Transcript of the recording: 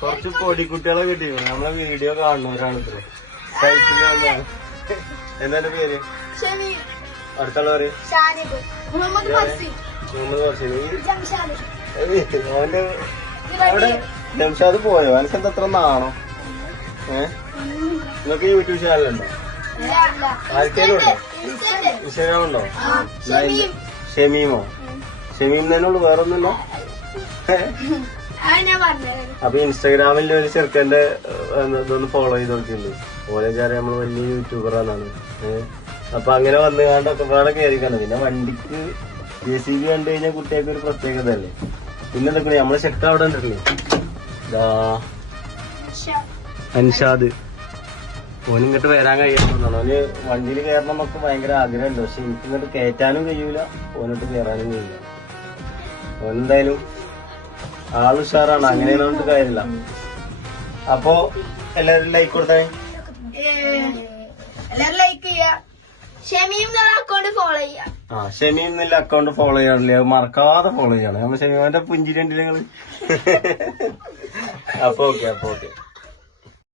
കുറച്ച് പൊടിക്കുട്ടികളെ കിട്ടിയിരുന്നു. നമ്മളെ വീഡിയോ കാണുന്നു ഒരാളിത്ര സൈറ്റിൽ വന്നാണ്. എന്താ പേര്? അടുത്തുള്ള പറയും മുഹമ്മദ് വർഷീൻ. അവന്റെ അവിടെ ജംഷാദ് പോയോ? എനിക്കെന്താ അത്ര നാണോ? നിങ്ങൾക്ക് യൂട്യൂബ് ചാനലുണ്ടോ? ആർക്കേലും ഉണ്ടോ? ഇൻസ്റ്റാഗ്രാം ഉണ്ടോ? ഷമീമോ? ഷമീം തന്നെ ഉള്ളു, വേറൊന്നുമില്ല? അപ്പൊ ഇൻസ്റ്റാഗ്രാമിൽ ഒരു ചെറുക്കന്റെ ഇതൊന്ന് ഫോളോ ചെയ്ത് നോക്കിയിട്ടുണ്ട്. ഓലേക്കാരെ നമ്മള് വലിയ യൂട്യൂബറാന്നാണ്. അപ്പൊ അങ്ങനെ വന്നു കണ്ടൊക്കെ വേറെ കയറിക്കാണ്. പിന്നെ വണ്ടിക്ക് JCB കണ്ടു കഴിഞ്ഞാൽ കുട്ടികൾക്ക് ഒരു പ്രത്യേകത അല്ലേ. പിന്നെ എന്തൊക്കെ നമ്മളെ ചെക്ക അവിടെ ഉണ്ടല്ലേ, അൻഷാദ്. ഓന് ഇങ്ങോട്ട് വരാൻ കഴിയാമെന്നാണ്. ഓന് വണ്ടിയിൽ കയറണം എന്നൊക്കെ ഭയങ്കര ആഗ്രഹമുണ്ട്. പക്ഷെ എനിക്ക് ഇങ്ങോട്ട് കയറ്റാനും കഴിയൂല, ഓനോട്ട് കയറാനും കഴിയൂല. ഓനെന്തായാലും ആളുഷാറാണ്, അങ്ങനെയൊന്നും നമുക്ക് കാര്യമില്ല. അപ്പൊ എല്ലാരും ലൈക്ക് കൊടുത്തേ, എല്ലാരും ലൈക്ക് ചെയ്യാ. ഷമീം അക്കൗണ്ട് ഫോളോ ചെയ്യാ. ഷമീം എന്നുള്ള അക്കൗണ്ട് ഫോളോ ചെയ്യാറില്ലേ? മറക്കാതെ ഫോളോ ചെയ്യണം. നമ്മൾ ഷമീമിന്റെ പുഞ്ചിരി ഉണ്ടല്ലേ നിങ്ങള്. അപ്പൊ ഓക്കെ.